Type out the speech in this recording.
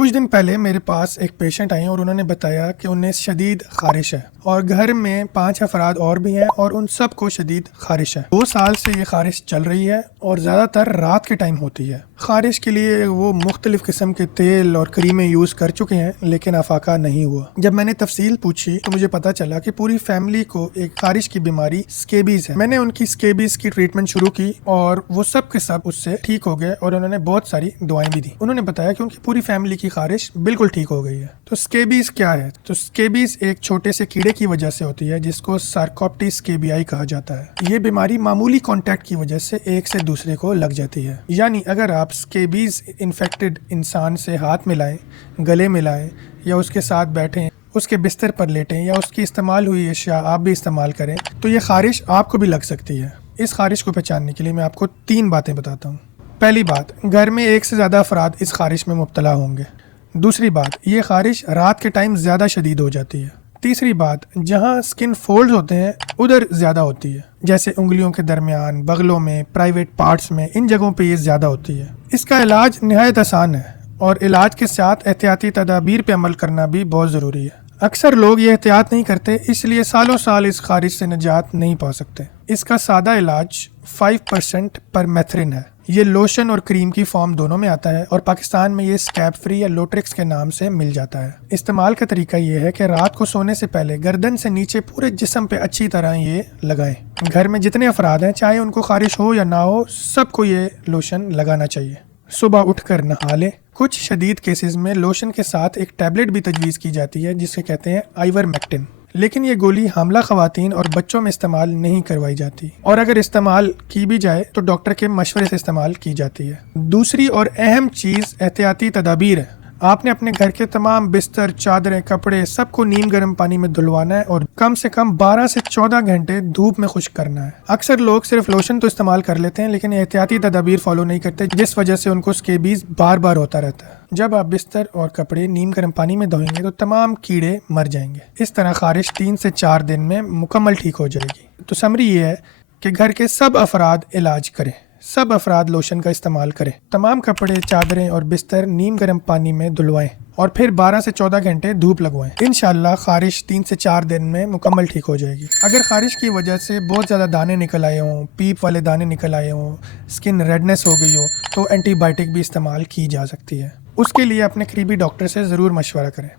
کچھ دن پہلے میرے پاس ایک پیشنٹ آئے اور انہوں نے بتایا کہ انہیں شدید خارش ہے اور گھر میں 5 افراد اور بھی ہیں اور ان سب کو شدید خارش ہے۔ 2 سال سے یہ خارش چل رہی ہے اور زیادہ تر رات کے ٹائم ہوتی ہے۔ خارش کے لیے وہ مختلف قسم کے تیل اور کریمیں یوز کر چکے ہیں لیکن افاقہ نہیں ہوا۔ جب میں نے تفصیل پوچھی تو مجھے پتا چلا کہ پوری فیملی کو ایک خارش کی بیماری سکیبیز ہے۔ میں نے ان کی سکیبیز کی ٹریٹمنٹ شروع کی اور وہ سب کے سب اس سے ٹھیک ہو گئے اور انہوں نے بہت ساری دعائیں بھی دی۔ انہوں نے بتایا کہ ان کی پوری فیملی کی خارش بالکل ٹھیک ہو گئی ہے۔ تو سکیبیز کیا ہے؟ تو سکیبیز ایک چھوٹے سے کیڑے کی وجہ سے ہوتی ہے جس کو سارکوپٹی سکیبیائی کہا جاتا ہے۔ یہ بیماری معمولی کانٹیکٹ کی وجہ سے ایک سے دوسرے کو لگ جاتی ہے، یعنی اگر آپ سکیبیز انفیکٹڈ انسان سے ہاتھ ملائیں، گلے ملائیں یا اس کے ساتھ بیٹھیں، اس کے بستر پر لیٹیں یا اس کی استعمال ہوئی اشیاء آپ بھی استعمال کریں تو یہ خارش آپ کو بھی لگ سکتی ہے۔ اس خارش کو پہچاننے کے لیے میں آپ کو 3 باتیں بتاتا ہوں۔ پہلی بات، گھر میں ایک سے زیادہ افراد اس خارش میں مبتلا ہوں گے۔ دوسری بات، یہ خارش رات کے ٹائم زیادہ شدید ہو جاتی ہے۔ تیسری بات، جہاں سکن فولڈز ہوتے ہیں ادھر زیادہ ہوتی ہے، جیسے انگلیوں کے درمیان، بغلوں میں، پرائیویٹ پارٹس میں، ان جگہوں پہ یہ زیادہ ہوتی ہے۔ اس کا علاج نہایت آسان ہے اور علاج کے ساتھ احتیاطی تدابیر پہ عمل کرنا بھی بہت ضروری ہے۔ اکثر لوگ یہ احتیاط نہیں کرتے، اس لیے سالوں سال اس خارش سے نجات نہیں پا سکتے۔ اس کا سادہ علاج 5% پرمیتھرین ہے۔ یہ لوشن اور کریم کی فارم دونوں میں آتا ہے اور پاکستان میں یہ اسکیپ فری یا لوٹرکس کے نام سے مل جاتا ہے۔ استعمال کا طریقہ یہ ہے کہ رات کو سونے سے پہلے گردن سے نیچے پورے جسم پہ اچھی طرح یہ لگائیں۔ گھر میں جتنے افراد ہیں، چاہے ان کو خارش ہو یا نہ ہو، سب کو یہ لوشن لگانا چاہیے۔ صبح اٹھ کر نہا لیں۔ کچھ شدید کیسز میں لوشن کے ساتھ ایک ٹیبلٹ بھی تجویز کی جاتی ہے جسے کہتے ہیں آئیورمیکٹن، لیکن یہ گولی حاملہ خواتین اور بچوں میں استعمال نہیں کروائی جاتی، اور اگر استعمال کی بھی جائے تو ڈاکٹر کے مشورے سے استعمال کی جاتی ہے۔ دوسری اور اہم چیز احتیاطی تدابیر ہے۔ آپ نے اپنے گھر کے تمام بستر، چادریں، کپڑے سب کو نیم گرم پانی میں دھلوانا ہے اور کم سے کم 12 سے 14 گھنٹے دھوپ میں خشک کرنا ہے۔ اکثر لوگ صرف لوشن تو استعمال کر لیتے ہیں لیکن احتیاطی تدابیر فالو نہیں کرتے، جس وجہ سے ان کو سکیبیز بار بار ہوتا رہتا ہے۔ جب آپ بستر اور کپڑے نیم گرم پانی میں دھوئیں گے تو تمام کیڑے مر جائیں گے۔ اس طرح خارش 3 سے 4 دن میں مکمل ٹھیک ہو جائے گی۔ تو سمری یہ ہے کہ گھر کے سب افراد علاج کریں، سب افراد لوشن کا استعمال کریں، تمام کپڑے، چادریں اور بستر نیم گرم پانی میں دھلوائیں اور پھر 12 سے 14 گھنٹے دھوپ لگوائیں۔ انشاءاللہ خارش 3 سے 4 دن میں مکمل ٹھیک ہو جائے گی۔ اگر خارش کی وجہ سے بہت زیادہ دانے نکل آئے ہوں، پیپ والے دانے نکل آئے ہوں، سکن ریڈنس ہو گئی ہو تو اینٹی بائیوٹک بھی استعمال کی جا سکتی ہے۔ اس کے لیے اپنے قریبی ڈاکٹر سے ضرور مشورہ کریں۔